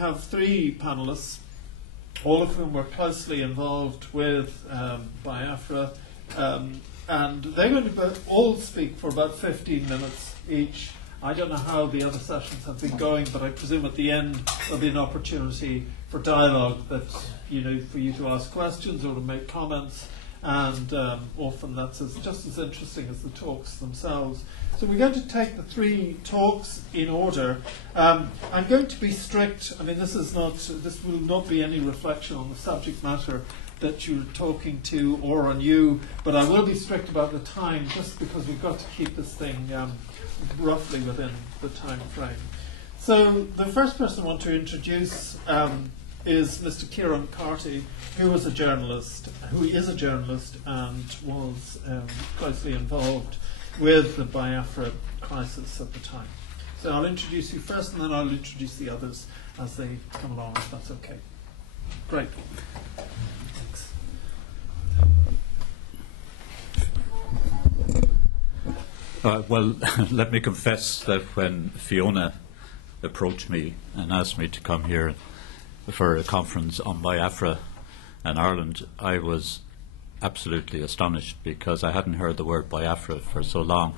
have three panellists, all of whom were closely involved with Biafra, and they're going to all speak for about 15 minutes each. I don't know how the other sessions have been going, but I presume at the end there'll be an opportunity for dialogue, that for you to ask questions or to make comments, and often that's just as interesting as the talks themselves. So we're going to take the three talks in order. I'm going to be strict. I mean, this will not be any reflection on the subject matter that you're talking to or on you, but I will be strict about the time, just because we've got to keep this thing roughly within the time frame. So the first person I want to introduce is Mr. Ciaran Carty, who is a journalist and was closely involved with the Biafra crisis at the time. So I'll introduce you first, and then I'll introduce the others as they come along, if that's okay. Great. Thanks. Well, let me confess that when Fiona approached me and asked me to come here for a conference on Biafra and Ireland, I was absolutely astonished, because I hadn't heard the word Biafra for so long,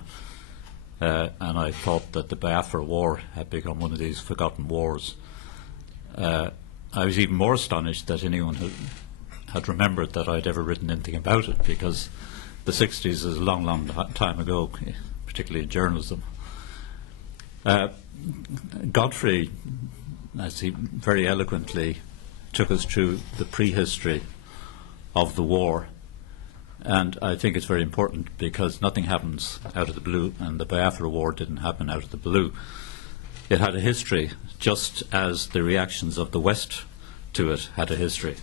and I thought that the Biafra War had become one of these forgotten wars. I was even more astonished that anyone had remembered that I'd ever written anything about it, because the 60s is a long, long time ago, particularly in journalism. Godfrey, as he very eloquently took us through the prehistory of the war, and I think it's very important, because nothing happens out of the blue, and the Biafra War didn't happen out of the blue. It had a history, just as the reactions of the West to it had a history.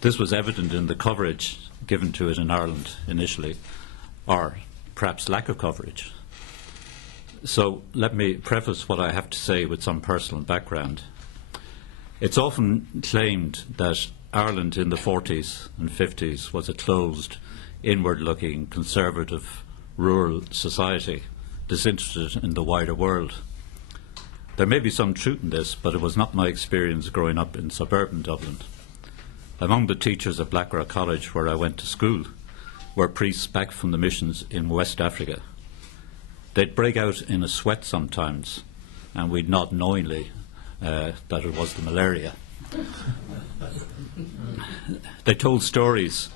This was evident in the coverage given to it in Ireland initially, or perhaps lack of coverage. So let me preface what I have to say with some personal background. It's often claimed that Ireland in the 40s and 50s was a closed, inward-looking, conservative, rural society, disinterested in the wider world. There may be some truth in this, but it was not my experience growing up in suburban Dublin. Among the teachers at Blackrock College, where I went to school, were priests back from the missions in West Africa. They'd break out in a sweat sometimes, and we'd nod knowingly that it was the malaria. They told stories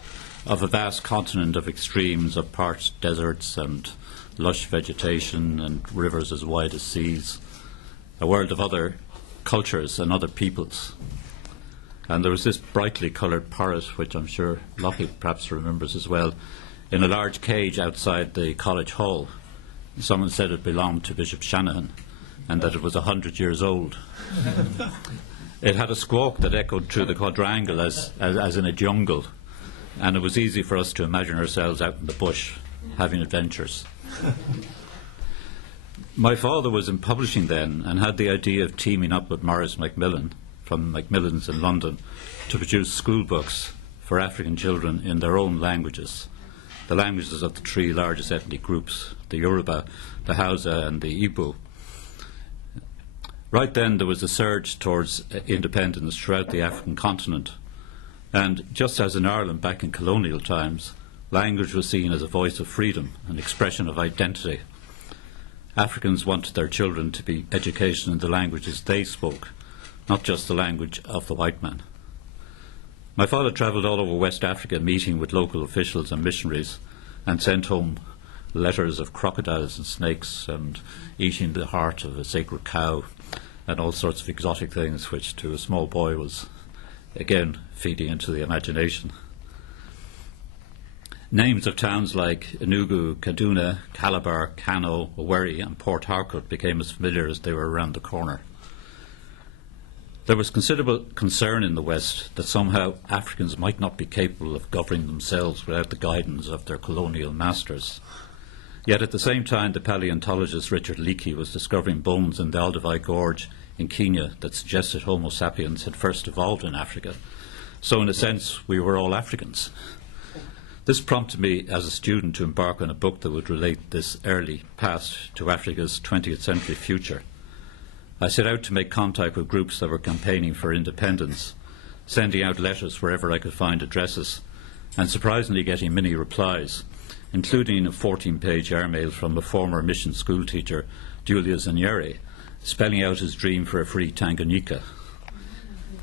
of a vast continent of extremes, of parched deserts and lush vegetation and rivers as wide as seas, a world of other cultures and other peoples. And there was this brightly coloured parrot, which I'm sure Lockie perhaps remembers as well, in a large cage outside the college hall. Someone said it belonged to Bishop Shanahan, and that it was 100 years old. It had a squawk that echoed through the quadrangle as in a jungle, and it was easy for us to imagine ourselves out in the bush having adventures. My father was in publishing then, and had the idea of teaming up with Maurice Macmillan from Macmillan's in London to produce school books for African children in their own languages, the languages of the three largest ethnic groups, the Yoruba, the Hausa and the Igbo. Right then there was a surge towards independence throughout the African continent, and just as in Ireland back in colonial times, language was seen as a voice of freedom, an expression of identity. Africans wanted their children to be educated in the languages they spoke, not just the language of the white man. My father travelled all over West Africa meeting with local officials and missionaries, and sent home letters of crocodiles and snakes and eating the heart of a sacred cow and all sorts of exotic things, which to a small boy was, again, feeding into the imagination. Names of towns like Enugu, Kaduna, Calabar, Kano, Owerri and Port Harcourt became as familiar as they were around the corner. There was considerable concern in the West that somehow Africans might not be capable of governing themselves without the guidance of their colonial masters. Yet at the same time, the paleontologist Richard Leakey was discovering bones in the Olduvai Gorge in Kenya that suggested Homo sapiens had first evolved in Africa. So in a sense, we were all Africans. This prompted me as a student to embark on a book that would relate this early past to Africa's 20th century future. I set out to make contact with groups that were campaigning for independence, sending out letters wherever I could find addresses, and surprisingly getting many replies, including a 14-page airmail from a former mission school teacher, Julius Nyeri, spelling out his dream for a free Tanganyika.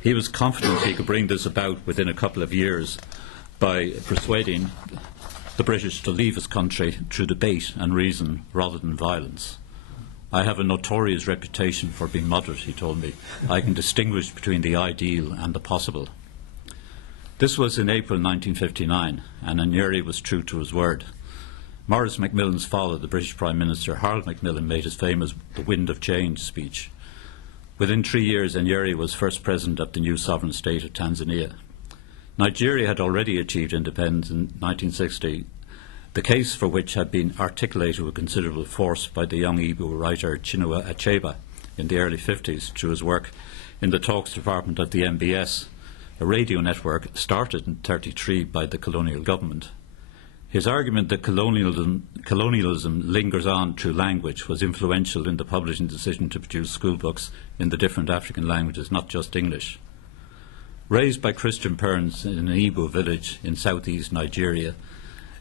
He was confident he could bring this about within a couple of years by persuading the British to leave his country through debate and reason rather than violence. I have a notorious reputation for being moderate, he told me. I can distinguish between the ideal and the possible. This was in April 1959, and Nyeri was true to his word. Maurice Macmillan's father, the British Prime Minister, Harold Macmillan, made his famous The Wind of Change speech. Within 3 years, Nyeri was first president of the new sovereign state of Tanzania. Nigeria had already achieved independence in 1960, the case for which had been articulated with considerable force by the young Igbo writer Chinua Achebe in the early 50s through his work in the talks department of the MBS, a radio network started in 1933 by the colonial government. His argument that colonialism lingers on through language was influential in the publishing decision to produce school books in the different African languages, not just English. Raised by Christian parents in an Igbo village in southeast Nigeria,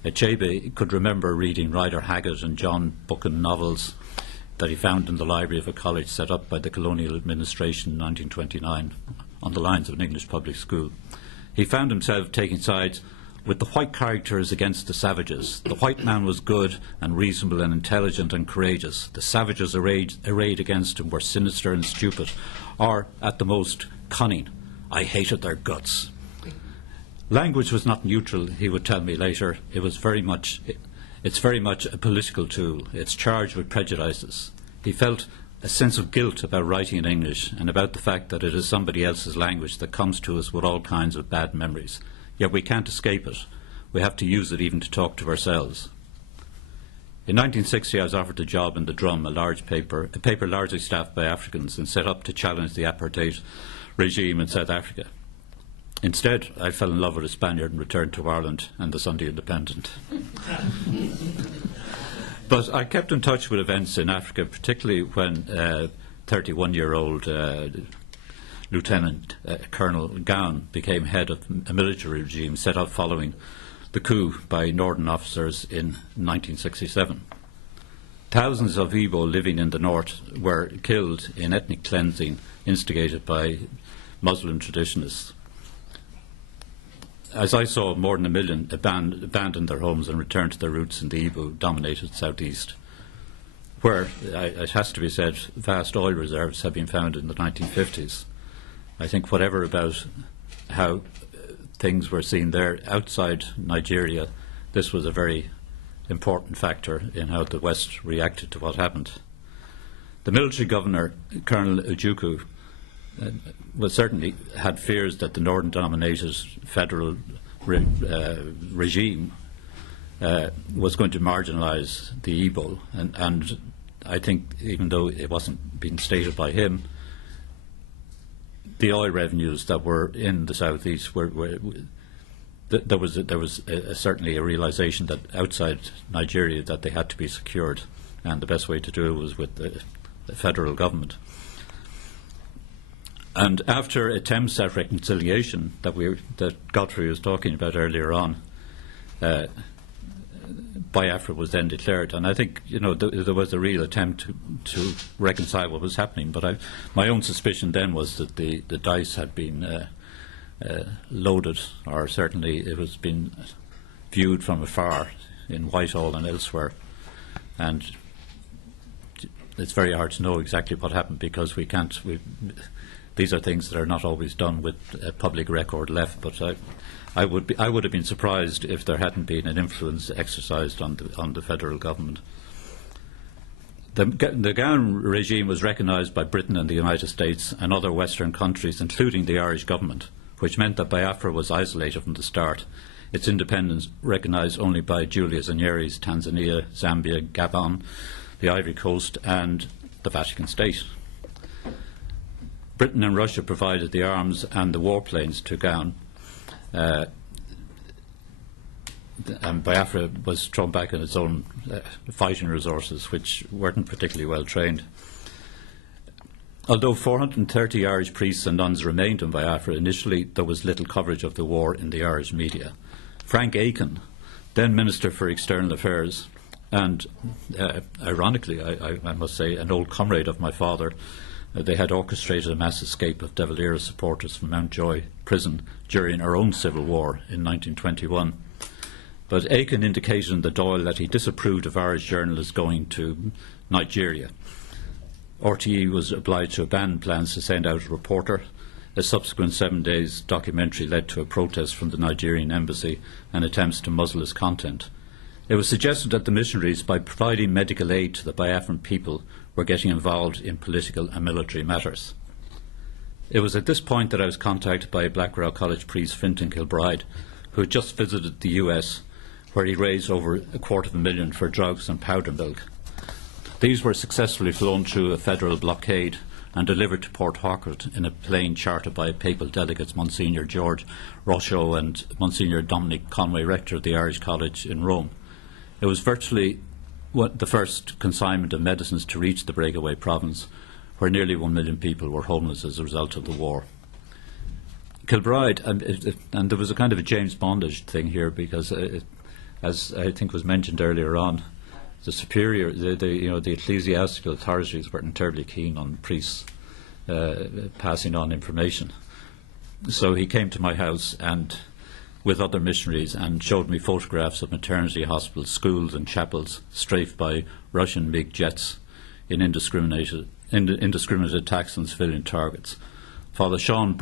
Achebe could remember reading Rider Haggard and John Buchan novels that he found in the library of a college set up by the colonial administration in 1929 on the lines of an English public school. He found himself taking sides with the white characters against the savages. The white man was good and reasonable and intelligent and courageous. The savages arrayed against him were sinister and stupid, or, at the most, cunning. I hated their guts. Language was not neutral, he would tell me later. It's very much a political tool. It's charged with prejudices. He felt a sense of guilt about writing in English and about the fact that it is somebody else's language that comes to us with all kinds of bad memories. Yet we can't escape it. We have to use it even to talk to ourselves. In 1960, I was offered a job in the Drum, a paper largely staffed by Africans and set up to challenge the apartheid regime in South Africa. Instead, I fell in love with a Spaniard and returned to Ireland and the Sunday Independent. But I kept in touch with events in Africa, particularly when 31-year-old Lieutenant Colonel Gown became head of a military regime set up following the coup by Northern officers in 1967. Thousands of Igbo living in the north were killed in ethnic cleansing instigated by Muslim traditionalists. As I saw, more than 1 million abandoned their homes and returned to their roots in the Igbo-dominated southeast, where, it has to be said, vast oil reserves have been found in the 1950s. I think whatever about how things were seen there outside Nigeria, this was a very important factor in how the West reacted to what happened. The military governor, Colonel Ojukwu, certainly had fears that the Northern-dominated federal regime was going to marginalise the Igbo, and I think, even though it wasn't being stated by him, the oil revenues that were in the southeast there was certainly a realisation that outside Nigeria that they had to be secured, and the best way to do it was with the federal government. And after attempts at reconciliation that Godfrey was talking about earlier on, Biafra was then declared, and I think there was a real attempt to reconcile what was happening. But my own suspicion then was that the dice had been loaded, or certainly it was being viewed from afar in Whitehall and elsewhere, and it's very hard to know exactly what happened because these are things that are not always done with a public record left. But I would have been surprised if there hadn't been an influence exercised on the federal government. The Gowan regime was recognised by Britain and the United States and other Western countries, including the Irish government, which meant that Biafra was isolated from the start. Its independence recognised only by Julius Nyeri's Tanzania, Zambia, Gabon, the Ivory Coast, and the Vatican State. Britain and Russia provided the arms and the warplanes to Gowan, and Biafra was thrown back on its own fighting resources, which weren't particularly well trained. Although 430 Irish priests and nuns remained in Biafra, initially there was little coverage of the war in the Irish media. Frank Aiken, then Minister for External Affairs, and ironically, I must say, an old comrade of my father, they had orchestrated a mass escape of De Valera supporters from Mountjoy prison during our own civil war in 1921. But Aiken indicated in the Doyle that he disapproved of Irish journalists going to Nigeria. RTE was obliged to abandon plans to send out a reporter. A subsequent 7 days documentary led to a protest from the Nigerian embassy and attempts to muzzle its content. It was suggested that the missionaries, by providing medical aid to the Biafran people, were getting involved in political and military matters. It was at this point that I was contacted by a Blackrock College priest, Fintan Kilbride, who had just visited the US, where he raised over $250,000 for drugs and powder milk. These were successfully flown through a federal blockade and delivered to Port Harcourt in a plane chartered by papal delegates Monsignor George Rocho and Monsignor Dominic Conway, rector of the Irish College in Rome. It was virtually the first consignment of medicines to reach the breakaway province, where nearly 1 million people were homeless as a result of the war. Kilbride, and there was a kind of a James Bondish thing here, because as I think was mentioned earlier on, the superior, the ecclesiastical authorities weren't terribly keen on priests passing on information. So he came to my house and with other missionaries and showed me photographs of maternity hospitals, schools and chapels strafed by Russian MiG jets in indiscriminate attacks on civilian targets. Father Sean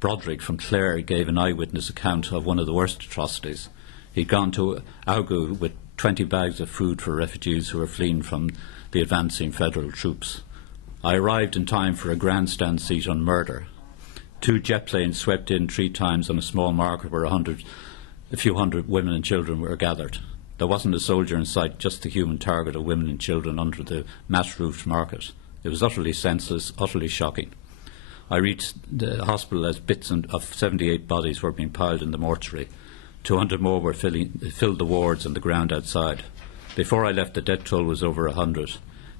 Broderick from Clare gave an eyewitness account of one of the worst atrocities. He'd gone to Augu with 20 bags of food for refugees who were fleeing from the advancing federal troops. I arrived in time for a grandstand seat on murder. 2 jet planes swept in 3 times on a small market where a few hundred women and children were gathered. There wasn't a soldier in sight, just the human target of women and children under the mat-roofed market. It was utterly senseless, utterly shocking. I reached the hospital as bits of 78 bodies were being piled in the mortuary. 200 more were filled the wards and the ground outside. Before I left, the death toll was over 100.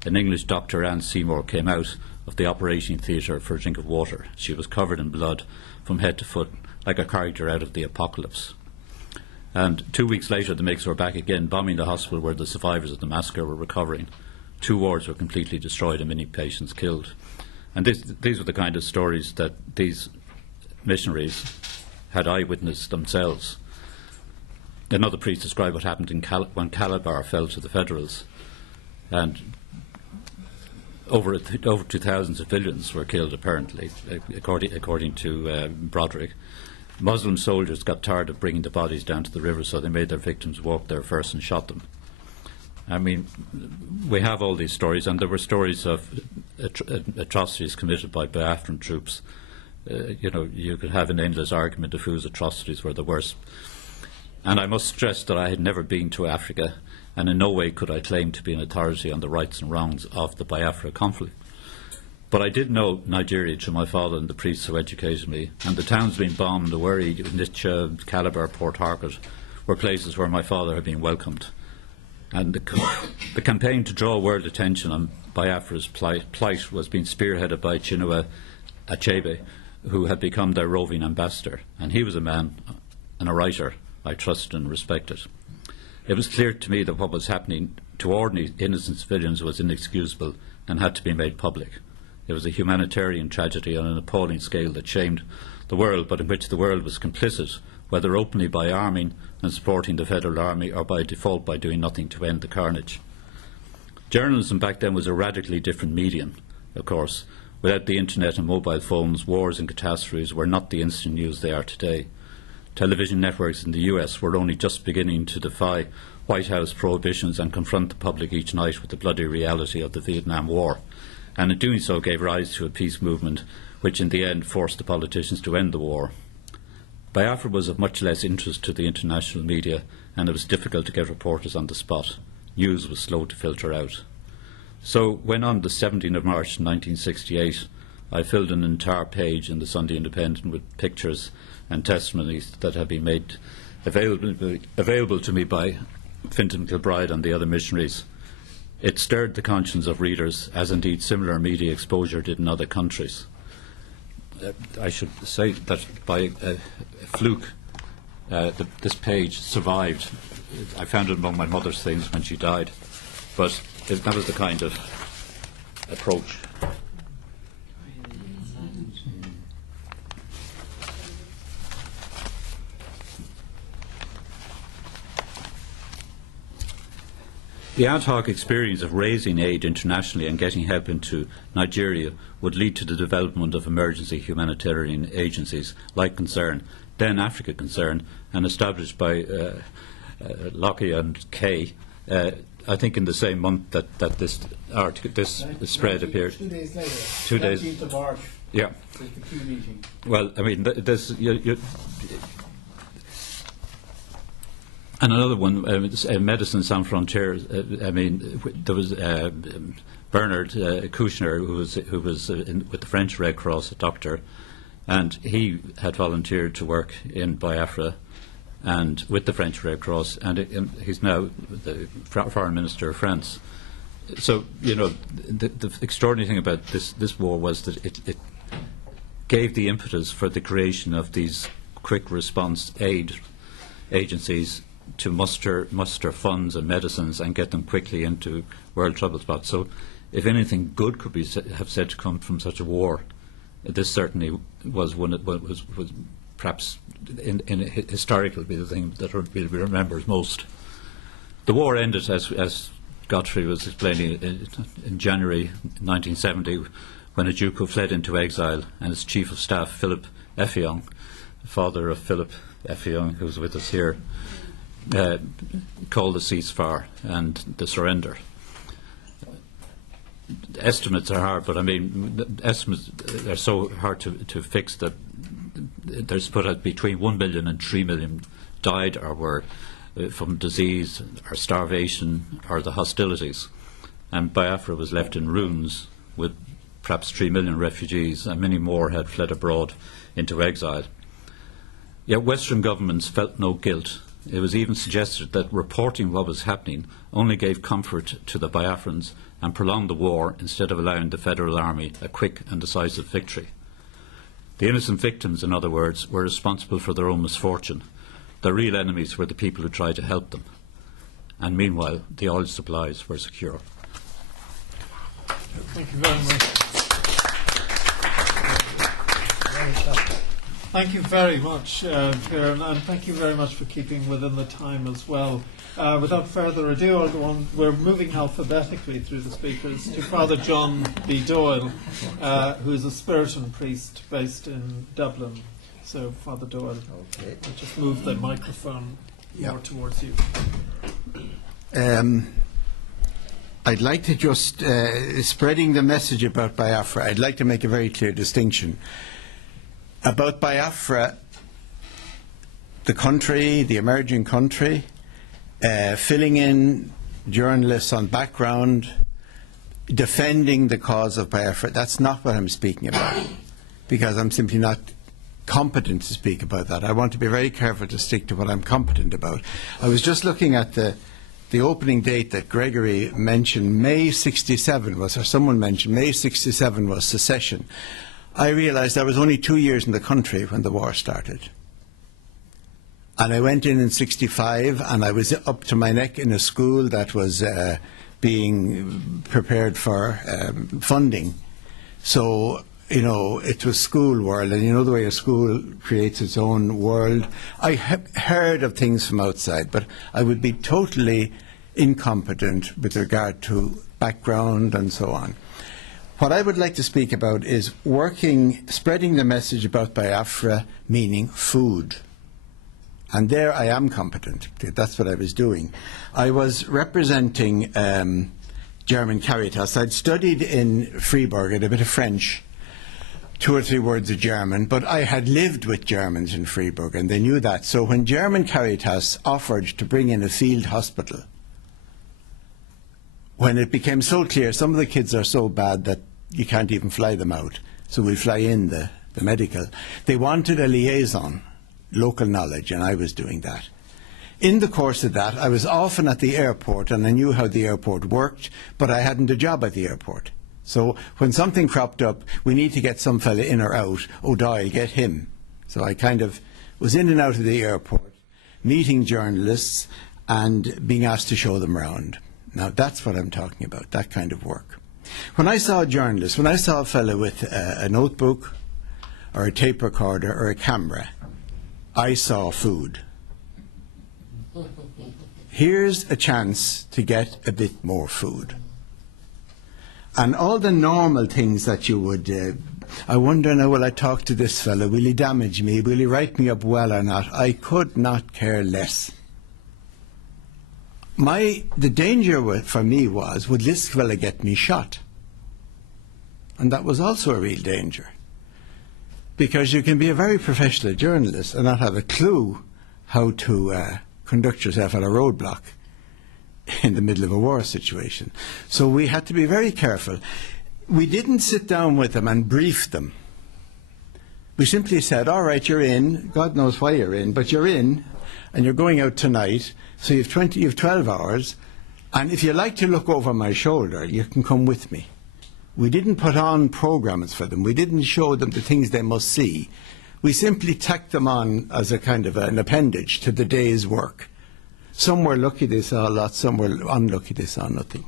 An English doctor, Anne Seymour, came out of the operating theatre for a drink of water. She was covered in blood from head to foot, like a character out of the apocalypse. And 2 weeks later, the MiGs were back again, bombing the hospital where the survivors of the massacre were recovering. 2 wards were completely destroyed and many patients killed. And these were the kind of stories that these missionaries had eyewitnessed themselves. Another priest described what happened when Calabar fell to the Federals, and over 2,000 civilians were killed, apparently, according to Broderick. Muslim soldiers got tired of bringing the bodies down to the river, so they made their victims walk there first and shot them. I mean, we have all these stories, and there were stories of atrocities committed by Biafran troops. You could have an endless argument of whose atrocities were the worst. And I must stress that I had never been to Africa, and in no way could I claim to be an authority on the rights and wrongs of the Biafra conflict. But I did know Nigeria through my father and the priests who educated me, and the towns being bombed, Warri, Nitcha, Calabar, Port Harcourt, were places where my father had been welcomed. And the campaign to draw world attention on Biafra's plight was being spearheaded by Chinua Achebe, who had become their roving ambassador, and he was a man and a writer I trusted and respected. It was clear to me that what was happening to ordinary innocent civilians was inexcusable and had to be made public. It was a humanitarian tragedy on an appalling scale that shamed the world, but in which the world was complicit, whether openly by arming and supporting the Federal Army or by default by doing nothing to end the carnage. Journalism back then was a radically different medium, of course. Without the internet and mobile phones, wars and catastrophes were not the instant news they are today. Television networks in the US were only just beginning to defy White House prohibitions and confront the public each night with the bloody reality of the Vietnam War, and in doing so gave rise to a peace movement which in the end forced the politicians to end the war. Biafra was of much less interest to the international media, and it was difficult to get reporters on the spot. News was slow to filter out. So when on the 17th of March 1968 I filled an entire page in the Sunday Independent with pictures and testimonies that had been made available to me by Fintan Kilbride and the other missionaries, It stirred the conscience of readers, as indeed similar media exposure did in other countries. I should say that by a fluke, this page survived. I found it among my mother's things when she died, but that was the kind of approach. The ad hoc experience of raising aid internationally and getting help into Nigeria would lead to the development of emergency humanitarian agencies like Concern, then Africa Concern, and established by Lockie and Kay, I think in the same month that this spread appeared. 2 days later, 2 days. 17th of March. Yeah. Was the Q meeting. Well, I mean, and another one, Medicine Sans Frontières. There was Bernard Kouchner, who was with the French Red Cross, a doctor, and he had volunteered to work in Biafra and with the French Red Cross, and he's now the Foreign Minister of France. So, the extraordinary thing about this war was that it gave the impetus for the creation of these quick response aid agencies to muster funds and medicines and get them quickly into world trouble spots. So, if anything good could have said to come from such a war, this certainly was one that was perhaps historically be the thing that will be remembered most. The war ended, as Godfrey was explaining, in January 1970, when a Duke who fled into exile, and his Chief of Staff, Philip Effiong, father of Philip Effiong, who's with us here, called the ceasefire and the surrender. Estimates are hard, but estimates are so hard to fix that there's put out between 1 million and 3 million died or were from disease or starvation or the hostilities. And Biafra was left in ruins with perhaps 3 million refugees, and many more had fled abroad into exile. Yet Western governments felt no guilt. It was even suggested that reporting what was happening only gave comfort to the Biafrans and prolonged the war instead of allowing the Federal Army a quick and decisive victory. The innocent victims, in other words, were responsible for their own misfortune. The real enemies were the people who tried to help them. And meanwhile, the oil supplies were secure. Thank you very much. Thank you very much, Ciaran, and thank you very much for keeping within the time as well. Without further ado, I'll go on. We're moving alphabetically through the speakers to Father John B. Doyle, who is a Spiritan priest based in Dublin. So, Father Doyle, I'll just move the microphone more towards you. I'd like to just, spreading the message about Biafra, I'd like to make a very clear distinction. About Biafra, the country, the emerging country, filling in journalists on background, defending the cause of Biafra, that's not what I'm speaking about, because I'm simply not competent to speak about that. I want to be very careful to stick to what I'm competent about. I was just looking at the opening date that Gregory mentioned, May 67 was, or someone mentioned, May 67 was secession. I realised I was only 2 years in the country when the war started. And I went in 65, and I was up to my neck in a school that was being prepared for funding. So, it was school world, and the way a school creates its own world. I heard of things from outside, but I would be totally incompetent with regard to background and so on. What I would like to speak about is spreading the message about Biafra, meaning food. And there I am competent. That's what I was doing. I was representing German Caritas. I'd studied in Freiburg, a bit of French, 2 or 3 words of German, but I had lived with Germans in Freiburg, and they knew that. So when German Caritas offered to bring in a field hospital, when it became so clear some of the kids are so bad that you can't even fly them out, so we fly in the medical, they wanted a liaison, local knowledge, and I was doing that. In the course of that, I was often at the airport, and I knew how the airport worked, but I hadn't a job at the airport. So when something cropped up, we need to get some fella in or out. Oh, Doyle, get him. So I kind of was in and out of the airport, meeting journalists and being asked to show them around. Now, that's what I'm talking about, that kind of work. When I saw a journalist, when I saw a fellow with a notebook or a tape recorder or a camera, I saw food. Here's a chance to get a bit more food. And all the normal things that you would, I wonder now, will I talk to this fellow? Will he damage me? Will he write me up well or not? I could not care less. The danger for me was, would this fella get me shot? And that was also a real danger. Because you can be a very professional journalist and not have a clue how to conduct yourself at a roadblock in the middle of a war situation. So we had to be very careful. We didn't sit down with them and brief them. We simply said, all right, you're in, God knows why you're in, but you're in and you're going out tonight, so you have 12 hours, and if you like to look over my shoulder, you can come with me. We didn't put on programs for them. We didn't show them the things they must see. We simply tacked them on as a kind of an appendage to the day's work. Some were lucky they saw a lot, some were unlucky they saw nothing.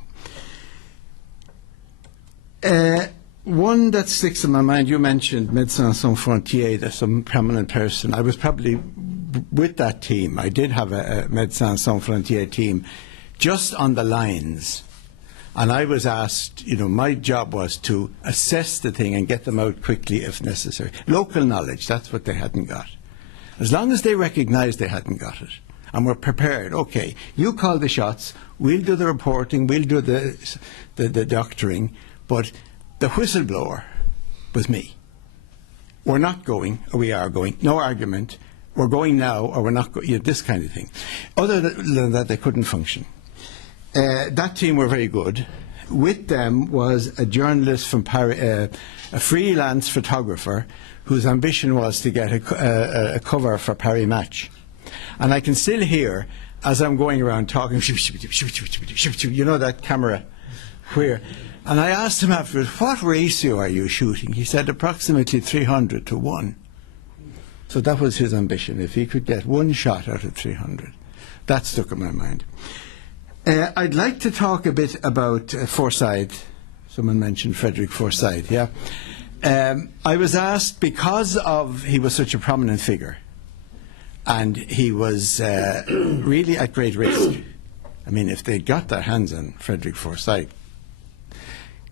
One that sticks in my mind, you mentioned Médecins Sans Frontières, there's some prominent person. I was probably with that team. I did have a Médecins Sans Frontières team just on the lines. And I was asked, my job was to assess the thing and get them out quickly if necessary. Local knowledge, that's what they hadn't got. As long as they recognised they hadn't got it and were prepared, okay, you call the shots, we'll do the reporting, we'll do the doctoring, but the whistleblower was me. We're not going, or we are going, no argument, we're going now, or we're not going, this kind of thing. Other than that, they couldn't function. That team were very good. With them was a journalist from Paris, a freelance photographer whose ambition was to get a cover for Paris Match. And I can still hear, as I'm going around talking, that camera, where. And I asked him afterwards, what ratio are you shooting? He said approximately 300 to 1. So that was his ambition, if he could get one shot out of 300. That stuck in my mind. I'd like to talk a bit about Forsyth. Someone mentioned Frederick Forsyth, yeah. I was asked, because he was such a prominent figure, and he was really at great risk. I mean, if they'd got their hands on Frederick Forsyth,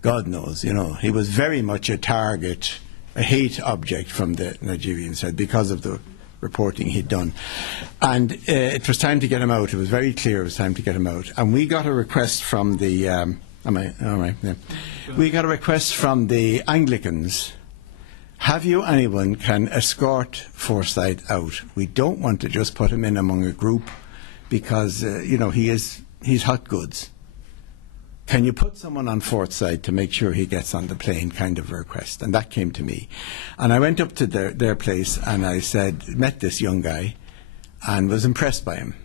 God knows, he was very much a target, a hate object from the Nigerian side because of the reporting he'd done. And it was time to get him out. It was very clear it was time to get him out. And we got a request from the we got a request from the Anglicans. Have you anyone can escort Forsyth out? We don't want to just put him in among a group because he's hot goods. Can you put someone on Forsyth to make sure he gets on the plane, kind of a request? And that came to me. And I went up to their place and I met this young guy and was impressed by him.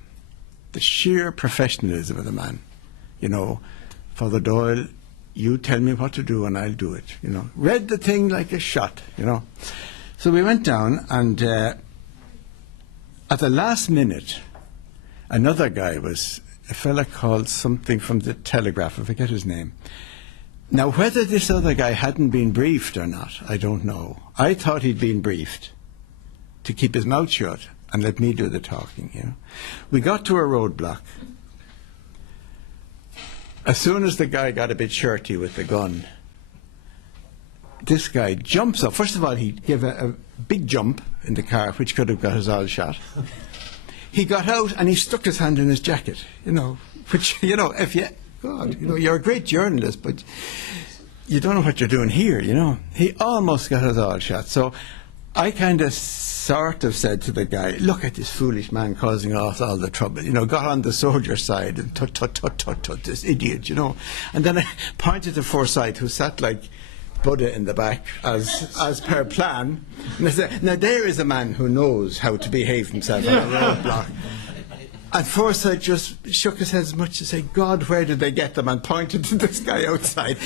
The sheer professionalism of the man. Father Doyle, you tell me what to do and I'll do it. Read the thing like a shot, So we went down and at the last minute, another guy was a fella called something from the Telegraph, I forget his name. Now, whether this other guy hadn't been briefed or not, I don't know. I thought he'd been briefed to keep his mouth shut and let me do the talking, We got to a roadblock. As soon as the guy got a bit shirty with the gun, this guy jumps up. First of all, he gave a big jump in the car, which could have got us all shot. He got out and he stuck his hand in his jacket, which, if you, God, you're a great journalist, but you don't know what you're doing here, He almost got us all shot. So I kind of sort of said to the guy, look at this foolish man causing us all the trouble, got on the soldier side and tut, this idiot, And then I pointed to Forsyth, who sat like Buddha in the back, as per plan. And I said, now there is a man who knows how to behave himself on a roadblock. And Forsyth just shook his head as much as say, God, where did they get them? And pointed to this guy outside.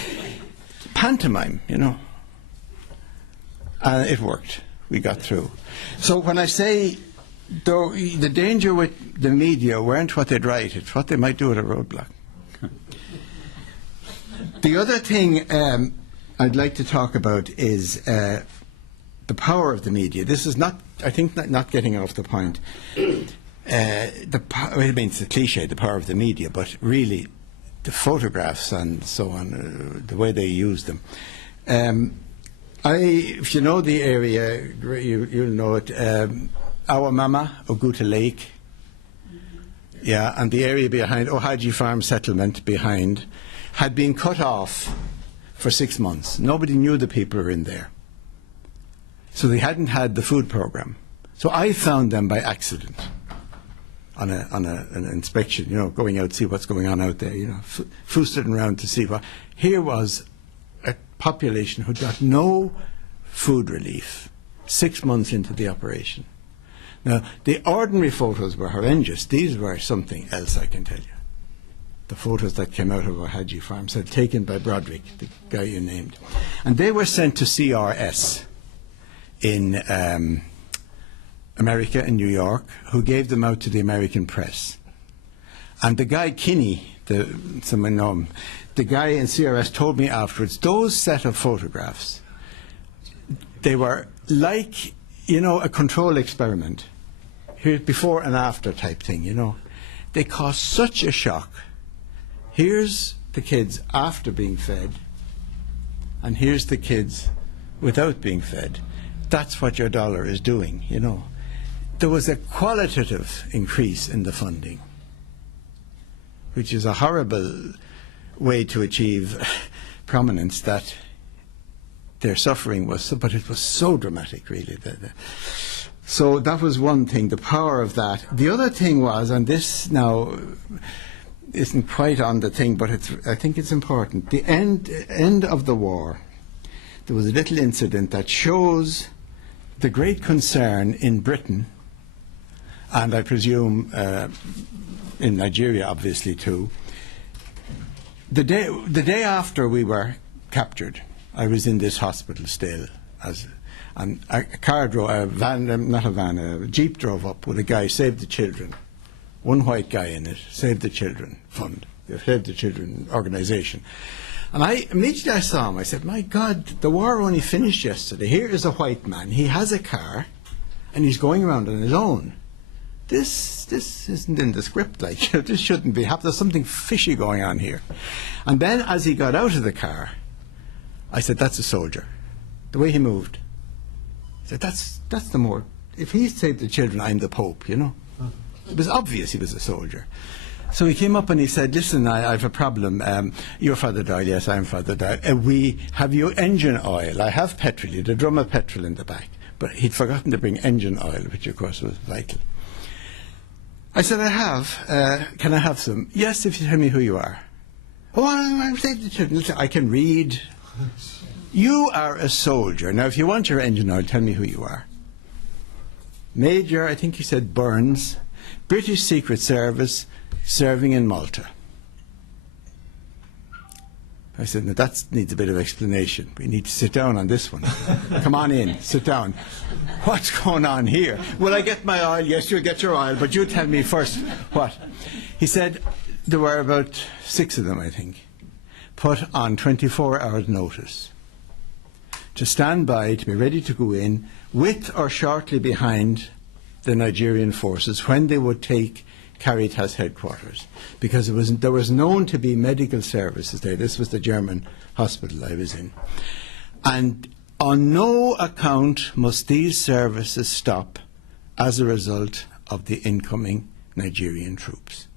Pantomime, you know. And it worked. We got through. So when I say the danger with the media weren't what they'd write, it's what they might do at a roadblock. The other thing I'd like to talk about is the power of the media. This is not, I think, not getting off the point. I mean, it's a cliche, the power of the media, but really the photographs and so on, the way they use them. If you know the area, you'll know it. Our Mama, Oguta Lake, yeah, and the area behind Ohaji Farm Settlement behind had been cut off for 6 months. Nobody knew the people were in there. So they hadn't had the food program. So I found them by accident on an inspection, you know, going out to see what's going on out there, you know, foosting around to see what. Here was a population who got no food relief 6 months into the operation. Now, the ordinary photos were horrendous. These were something else, I can tell you. The photos that came out of Ohaji Farm said taken by Padraig, the guy you named. And they were sent to CRS in America, in New York, who gave them out to the American press. And the guy, Kinney, someone know him, the guy in CRS told me afterwards, those set of photographs, they were like, you know, a control experiment. Here, before and after type thing, you know. They caused such a shock. Here's the kids after being fed, and here's the kids without being fed. That's what your dollar is doing, you know. There was a qualitative increase in the funding, which is a horrible way to achieve prominence, that their suffering was, but it was so dramatic, really. So that was one thing, the power of that. The other thing was, and this now isn't quite on the thing, but I think it's important, the end of the war, there was a little incident that shows the great concern in Britain, and I presume in Nigeria, obviously, too. The day after we were captured, I was in this hospital still, and a car drove, a jeep drove up with a guy, Save the Children, one white guy in it, Save the Children Fund, the Save the Children organisation. And immediately I saw him, I said, my God, the war only finished yesterday. Here is a white man, he has a car, and he's going around on his own. This isn't in the script, like, this shouldn't be happening. There's something fishy going on here. And then as he got out of the car, I said, that's a soldier. The way he moved. I said, that's the more, if he saved the children, I'm the Pope, you know. It was obvious he was a soldier. So he came up and he said, listen, I have a problem. You're Father Doyle, yes, I'm Father Doyle. Have you engine oil? I have petrol, you had a drum of petrol in the back. But he'd forgotten to bring engine oil, which of course was vital. I said, I have. Can I have some? Yes, if you tell me who you are. Oh, I'm Save the Children. I can read. You are a soldier. Now, if you want your engine oil, tell me who you are. Major, I think he said Burns, British Secret Service, serving in Malta. I said, now that needs a bit of explanation. We need to sit down on this one. Come on in, sit down. What's going on here? Will I get my oil? Yes, you'll get your oil, but you tell me first what. He said there were about 6 of them, I think, put on 24 hours notice to stand by, to be ready to go in with or shortly behind the Nigerian forces when they would take Caritas headquarters, because there was known to be medical services there. This was the German hospital I was in. And on no account must these services stop as a result of the incoming Nigerian troops.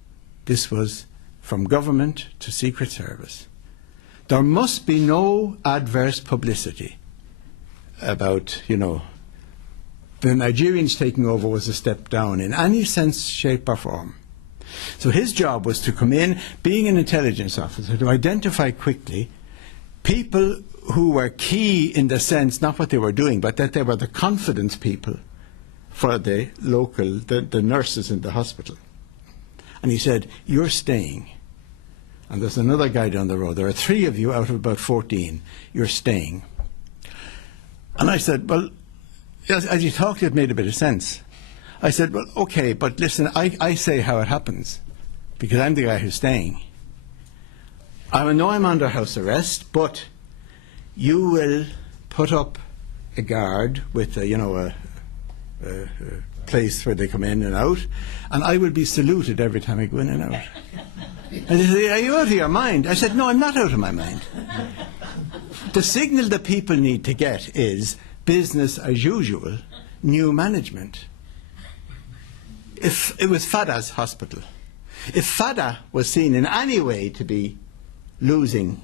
This was from government to Secret Service. There must be no adverse publicity about, you know, the Nigerians taking over was a step down in any sense, shape or form. So his job was to come in, being an intelligence officer, to identify quickly people who were key in the sense, not what they were doing, but that they were the confidence people for the local, the nurses in the hospital. And he said, "You're staying. And there's another guy down the road. There are 3 of you out of about 14. You're staying." And I said, well, as you talked, it made a bit of sense. I said, well, okay, but listen, I say how it happens, because I'm the guy who's staying. I know I'm under house arrest, but you will put up a guard with a place where they come in and out, and I will be saluted every time I go in and out. And they said, "Are you out of your mind?" I said, "No, I'm not out of my mind." The signal that people need to get is business as usual, new management. If it was Fada's hospital, if Fada was seen in any way to be losing,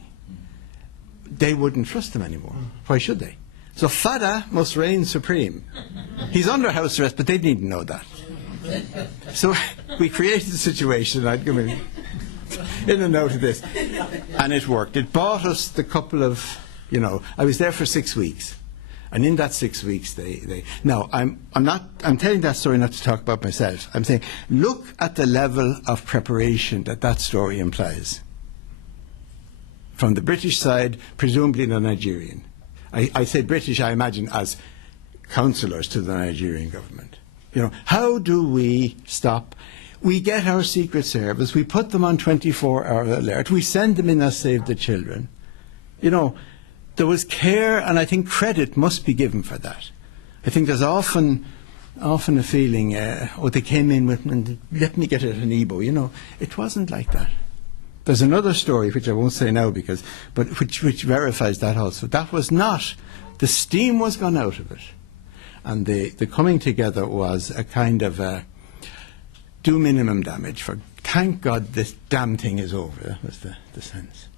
they wouldn't trust him anymore. Why should they? So Fada must reign supreme. He's under house arrest, but they needn't know that. So we created a situation, I'd give me in and out of this, and it worked. It bought us the couple of, I was there for 6 weeks, and in that 6 weeks they now I'm telling that story not to talk about myself. I'm saying, look at the level of preparation that story implies. From the British side, presumably the Nigerian. I say British, I imagine, as counsellors to the Nigerian government. How do we stop? We get our Secret Service, we put them on 24-hour alert, we send them in as Save the Children. There was care, and I think credit must be given for that. I think there's often a feeling, they came in with, and let me get it an Igbo. It wasn't like that. There's another story, which I won't say now, but which verifies that also. That was not, the steam was gone out of it. And the coming together was a kind of do minimum damage, for thank God this damn thing is over. That was the sense.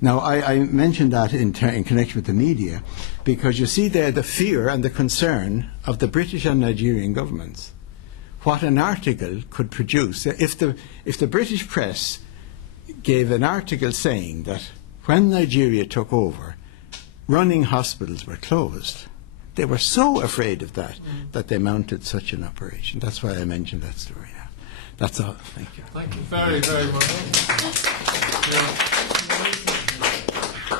Now, I mentioned that in connection with the media, because you see there the fear and the concern of the British and Nigerian governments. What an article could produce. If the British press gave an article saying that when Nigeria took over, running hospitals were closed, they were so afraid of that they mounted such an operation. That's why I mentioned that story now. That's all. Thank you. Thank you very, very much.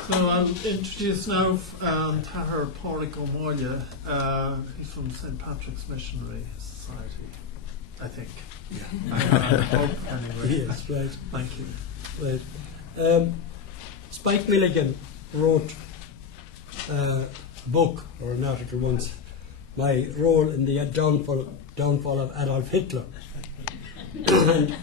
So I'll introduce now Tahar Padraig Máille. He's from St. Patrick's Missionary Society, I think. Yeah. I hope, anyway. Yes, right. Thank you. Right. Spike Milligan wrote a book or an article once, My Role in the Downfall of Adolf Hitler. And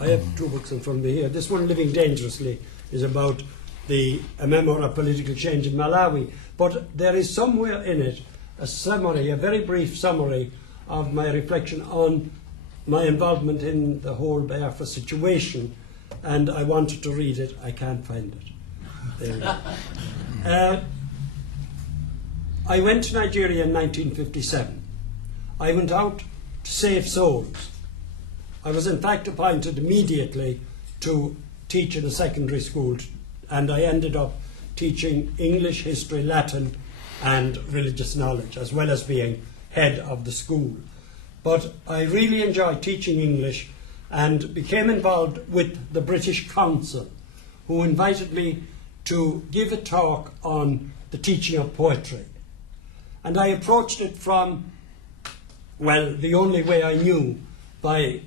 I have 2 books in front of me here. This one, Living Dangerously, is about a memoir of political change in Malawi. But there is somewhere in it a summary, a very brief summary of my reflection on my involvement in the whole Biafra situation. And I wanted to read it. I can't find it. There we go. I went to Nigeria in 1957. I went out to save souls. I was in fact appointed immediately to teach in a secondary school, and I ended up teaching English, history, Latin and religious knowledge, as well as being head of the school. But I really enjoyed teaching English and became involved with the British Council, who invited me to give a talk on the teaching of poetry. And I approached it from, well, the only way I knew, by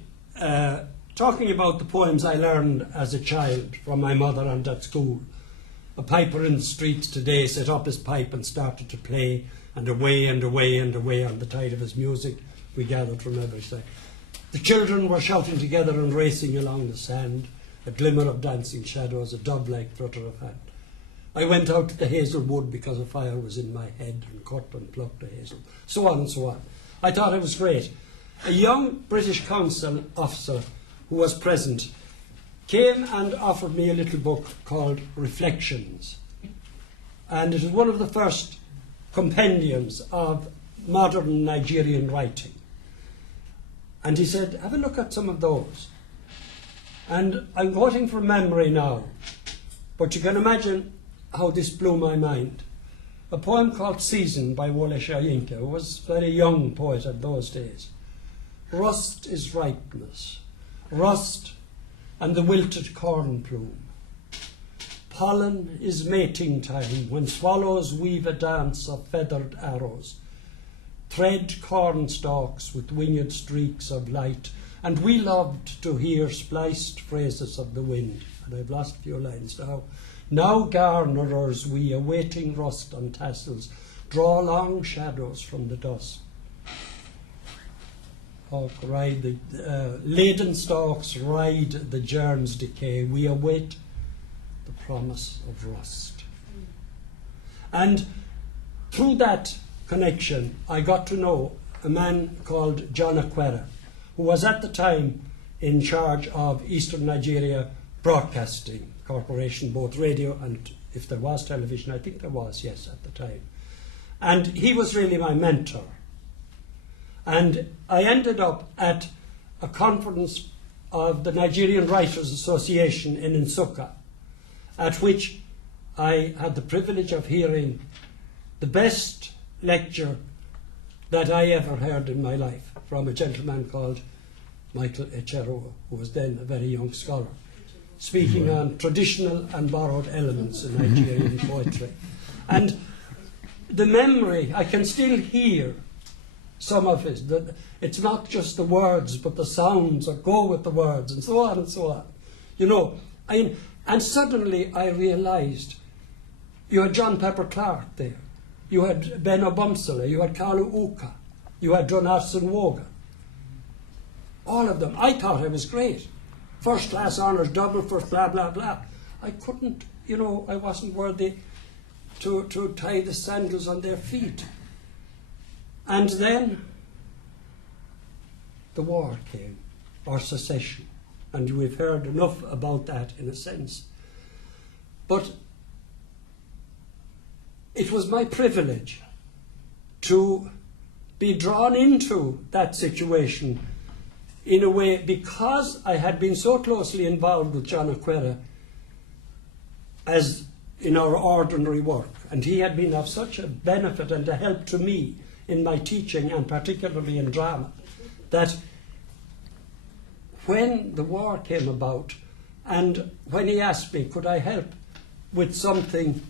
talking about the poems I learned as a child from my mother and at school. A piper in the streets today set up his pipe and started to play, and away and away and away on the tide of his music we gathered from every side. The children were shouting together and racing along the sand, a glimmer of dancing shadows, a dove-like flutter of hand. I went out to the hazel wood because a fire was in my head and cut and plucked a hazel, so on and so on. I thought it was great. A young British Council officer who was present came and offered me a little book called Reflections. And it was one of the first compendiums of modern Nigerian writing. And he said, have a look at some of those. And I'm quoting from memory now, but you can imagine how this blew my mind. A poem called Season by Wole Soyinka, who was a very young poet at those days. Rust is ripeness, rust, and the wilted corn plume. Pollen is mating time, when swallows weave a dance of feathered arrows, thread corn stalks with winged streaks of light, and we loved to hear spliced phrases of the wind. And I've lost a few lines now. Now garnerers we, awaiting rust on tassels, draw long shadows from the dust. Ride the laden stalks ride the germ's decay. We await the promise of rust. And through that connection, I got to know a man called John Aquera, who was at the time in charge of Eastern Nigeria Broadcasting Corporation, both radio and, if there was television, I think there was, yes, at the time. And he was really my mentor. And I ended up at a conference of the Nigerian Writers Association in Nsukka, at which I had the privilege of hearing the best lecture that I ever heard in my life from a gentleman called Michael Echero, who was then a very young scholar, speaking on traditional and borrowed elements in Nigerian poetry. And the memory, I can still hear some of it. That it's not just the words, but the sounds that go with the words, and so on and so on. You know, and suddenly I realised you had John Pepper Clark there, you had Ben Obumsala, you had Kalu Uka, you had Jonathan Woga. All of them. I thought I was great. First class honours, double first, blah, blah, blah. I couldn't, you know, I wasn't worthy to tie the sandals on their feet. And then the war came, or secession, and we've heard enough about that in a sense. But it was my privilege to be drawn into that situation in a way, because I had been so closely involved with John Aquera as in our ordinary work, and he had been of such a benefit and a help to me in my teaching, and particularly in drama, that when the war came about, and when he asked me, could I help with something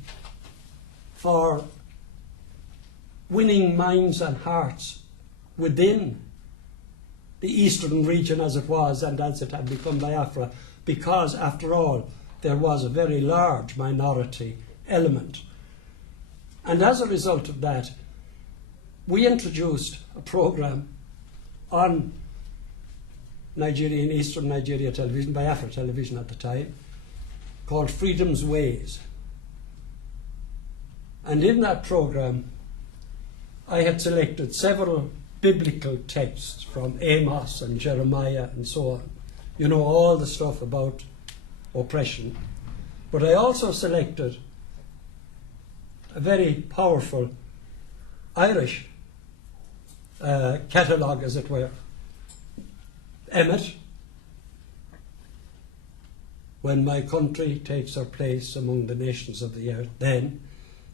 for winning minds and hearts within the eastern region as it was, and as it had become Biafra, because, after all, there was a very large minority element. And as a result of that, we introduced a program on Nigerian, Eastern Nigeria television, Biafra television at the time, called Freedom's Ways. And in that program, I had selected several biblical texts from Amos and Jeremiah and so on. You know, all the stuff about oppression. But I also selected a very powerful Irish catalogue, as it were. Emmet, when my country takes her place among the nations of the earth, then,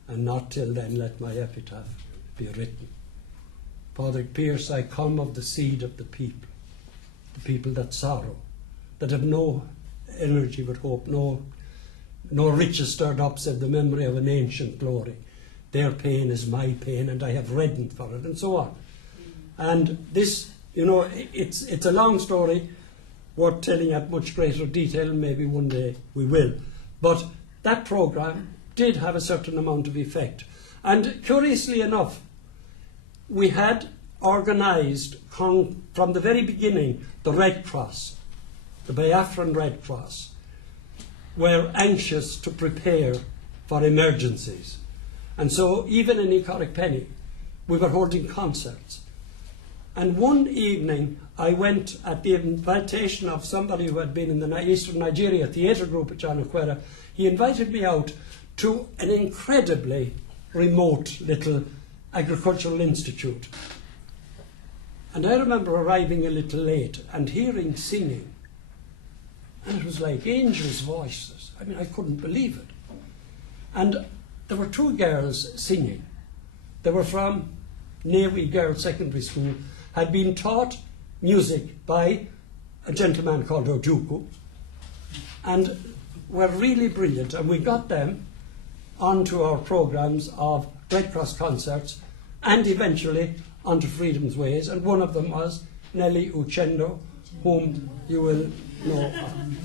and not till then, let my epitaph be written. Padraig Pierce, I come of the seed of the people that sorrow, that have no energy but hope, no riches stirred up, said the memory of an ancient glory. Their pain is my pain, and I have reddened for it, and so on. And this, you know, it's a long story, worth telling at much greater detail, and maybe one day we will. But that programme did have a certain amount of effect. And curiously enough, we had organised, from the very beginning, the Red Cross, the Biafran Red Cross, were anxious to prepare for emergencies. And so, even in Ecoric Penny, we were holding concerts. And one evening, I went at the invitation of somebody who had been in the Eastern Nigeria theatre group at John Aquera. He invited me out to an incredibly remote little agricultural institute. And I remember arriving a little late and hearing singing. And it was like angels' voices. I mean, I couldn't believe it. And there were two girls singing. They were from Nawi Girls Secondary School, had been taught music by a gentleman called Ojukwu, and were really brilliant, and we got them onto our programmes of Red Cross concerts and eventually onto Freedom's Ways, and one of them was Nelly Uchendo, whom you will know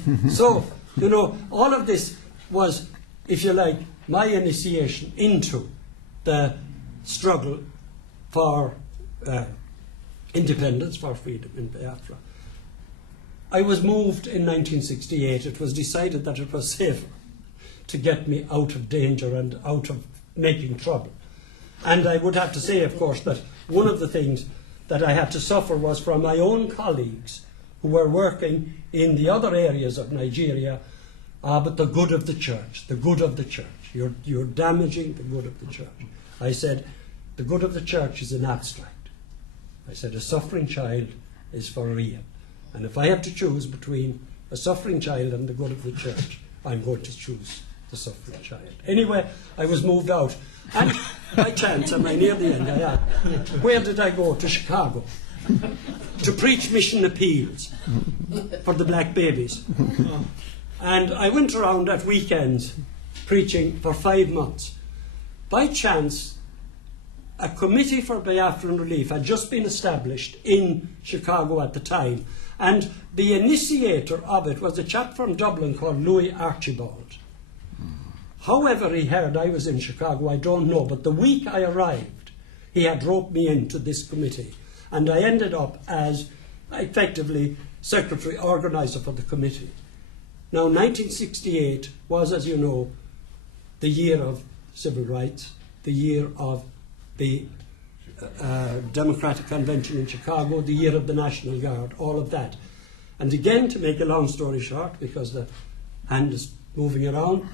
of. So, you know, all of this was, if you like, my initiation into the struggle for independence, for freedom in Biafra. I was moved in 1968. It was decided that it was safer to get me out of danger and out of making trouble. And I would have to say, of course, that one of the things that I had to suffer was from my own colleagues who were working in the other areas of Nigeria, but the good of the church, the good of the church. You're damaging the good of the church. I said, the good of the church is an abstract. I said, a suffering child is for real. And if I have to choose between a suffering child and the good of the church, I'm going to choose the suffering child. Anyway, I was moved out. And by chance, am I near the end? I am. Where did I go? To Chicago. To preach mission appeals for the black babies. And I went around at weekends preaching for 5 months. By chance, a committee for Biafran relief had just been established in Chicago at the time, and the initiator of it was a chap from Dublin called Louis Archibald. However he heard I was in Chicago, I don't know, but the week I arrived, he had roped me into this committee, and I ended up as effectively secretary organizer for the committee. Now, 1968 was, as you know, the year of civil rights, the year of the Democratic Convention in Chicago, the year of the National Guard, all of that. And again, to make a long story short, because the hand is moving around,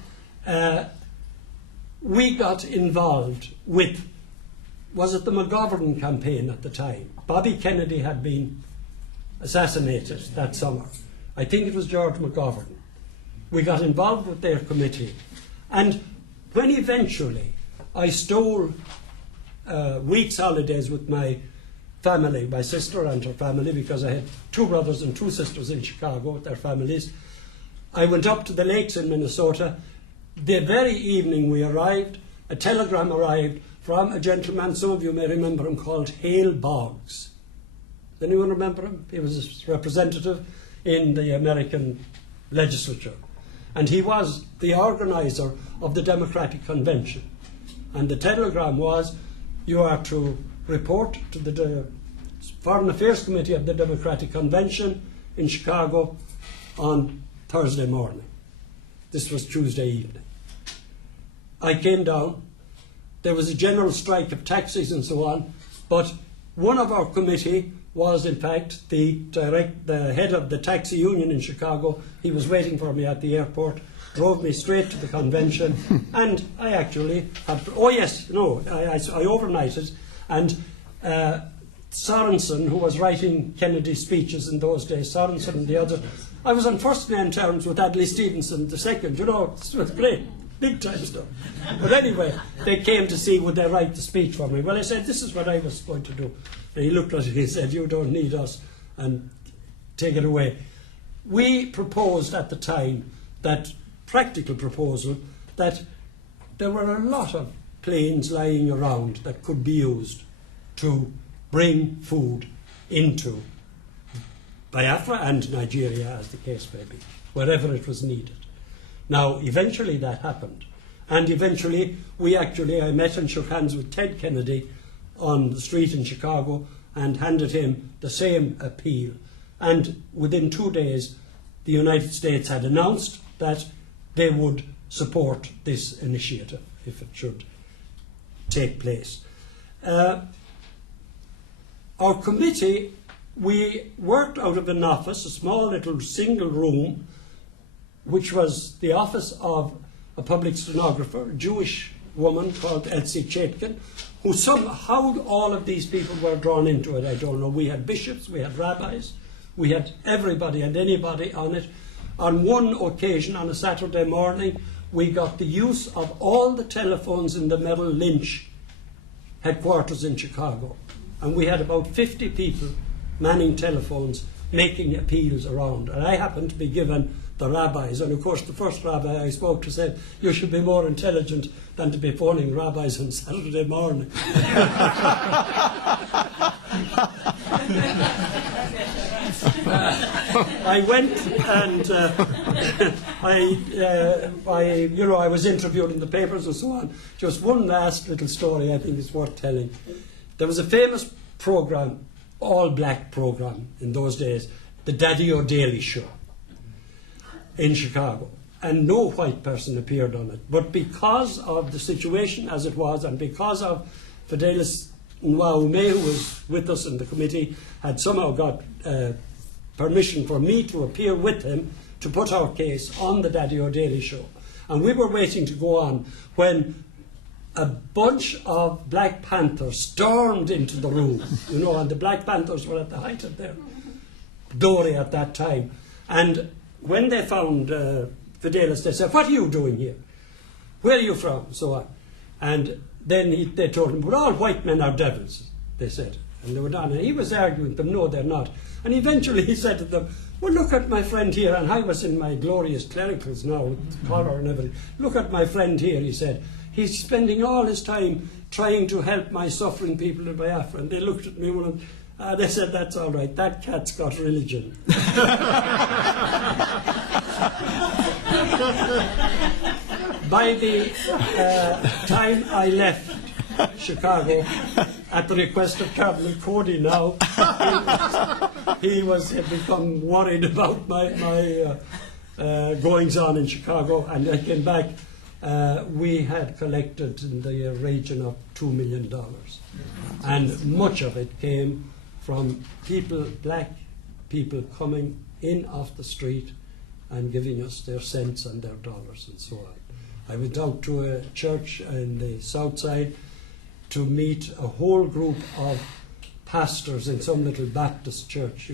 we got involved with, was it the McGovern campaign at the time? Bobby Kennedy had been assassinated that summer. I think it was George McGovern. We got involved with their committee. And when eventually I stole week's holidays with my family, my sister and her family, because I had 2 brothers and 2 sisters in Chicago with their families, I went up to the lakes in Minnesota. The very evening we arrived, a telegram arrived from a gentleman, some of you may remember him, called Hale Boggs. Does anyone remember him? He was a representative in the American legislature. And he was the organizer of the Democratic Convention. And the telegram was, you are to report to the Foreign Affairs Committee of the Democratic Convention in Chicago on Thursday morning. This was Tuesday evening. I came down. There was a general strike of taxis and so on, but one of our committee was in fact the head of the taxi union in Chicago. He was waiting for me at the airport, drove me straight to the convention, and I actually had, I overnighted, and Sorensen, who was writing Kennedy's speeches in those days, Sorensen and the other, I was on first name terms with Adlai Stevenson II, you know, it was great, big time stuff. But anyway, they came to see would they write the speech for me. Well, I said, this is what I was going to do. And he looked at it and he said, you don't need us, and take it away. We proposed at the time, that practical proposal, that there were a lot of planes lying around that could be used to bring food into Biafra and Nigeria, as the case may be, wherever it was needed. Now, eventually that happened. And eventually, I met and shook hands with Ted Kennedy on the street in Chicago and handed him the same appeal. And within 2 days, the United States had announced that they would support this initiative if it should take place. Our committee, we worked out of an office, a small little single room, which was the office of a public stenographer, a Jewish woman called Elsie Chetkin, who somehow all of these people were drawn into it, I don't know. We had bishops, we had rabbis, we had everybody and anybody on it. On one occasion, on a Saturday morning, we got the use of all the telephones in the Merrill Lynch headquarters in Chicago. And we had about 50 people manning telephones making appeals around. And I happened to be given the rabbis, and of course the first rabbi I spoke to said, you should be more intelligent than to be phoning rabbis on Saturday morning. I went and I was interviewed in the papers and so on. Just one last little story I think is worth telling. There was a famous program, all-black program in those days, the Daddy O'Daly Show in Chicago. And no white person appeared on it. But because of the situation as it was, and because of Fidelis Nwaume, who was with us in the committee, had somehow got permission for me to appear with him to put our case on the Daddy O'Daly Show. And we were waiting to go on when a bunch of Black Panthers stormed into the room, and the Black Panthers were at the height of their glory at that time. And when they found Fidelis, they said, what are you doing here? Where are you from? So on. And then they told him, but all white men are devils, they said. And they were done. And he was arguing with them, no, they're not. And eventually he said to them, well, look at my friend here. And I was in my glorious clericals now, with the collar and everything. Look at my friend here, he said. He's spending all his time trying to help my suffering people in Biafra. And they looked at me and they said, that's all right, that cat's got religion. By the time I left Chicago, at the request of Cardinal Cody now, he had become worried about my goings-on in Chicago, and I came back. We had collected in the region of $2 million. And much of it came from people, black people, coming in off the street and giving us their cents and their dollars and so on. I went out to a church in the south side to meet a whole group of pastors in some little Baptist church,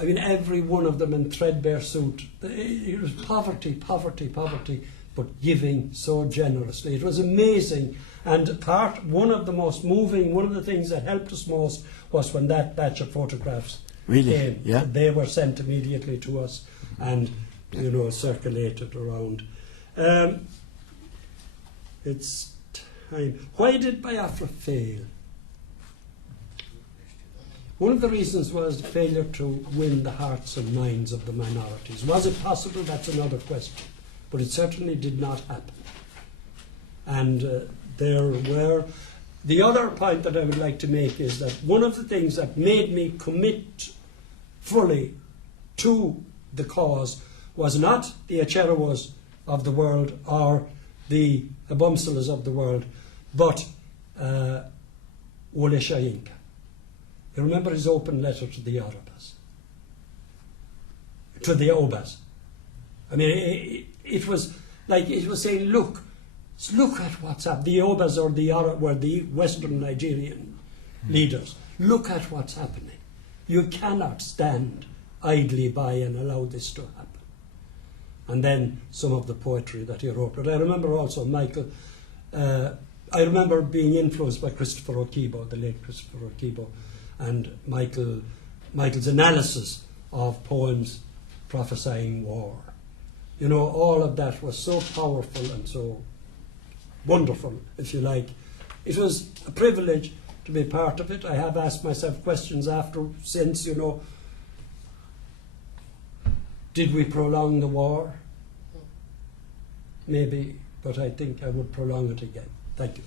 I mean, every one of them in threadbare suit. It was poverty, poverty, poverty, but giving so generously. It was amazing. And one of the most moving, one of the things that helped us most was when that batch of photographs came. Yeah. They were sent immediately to us and, circulated around. It's time. Why did Biafra fail? One of the reasons was the failure to win the hearts and minds of the minorities. Was it possible? That's another question. But it certainly did not happen. And the other point that I would like to make is that one of the things that made me commit fully to the cause was not the Acherowas of the world or the Abumsalas of the world, but Wole Soyinka. You remember his open letter to the Yorubas, to the Obas. I mean, it was like it was saying, look at what's happened. The Obas or the Yoruba were the Western Nigerian leaders. Look at what's happening. You cannot stand idly by and allow this to happen. And then some of the poetry that he wrote. But I remember also Michael, I remember being influenced by Christopher Okibo, the late Christopher Okibo, and Michael's analysis of poems prophesying war. All of that was so powerful and so wonderful, if you like. It was a privilege to be part of it. I have asked myself questions since, did we prolong the war? Maybe, but I think I would prolong it again. Thank you.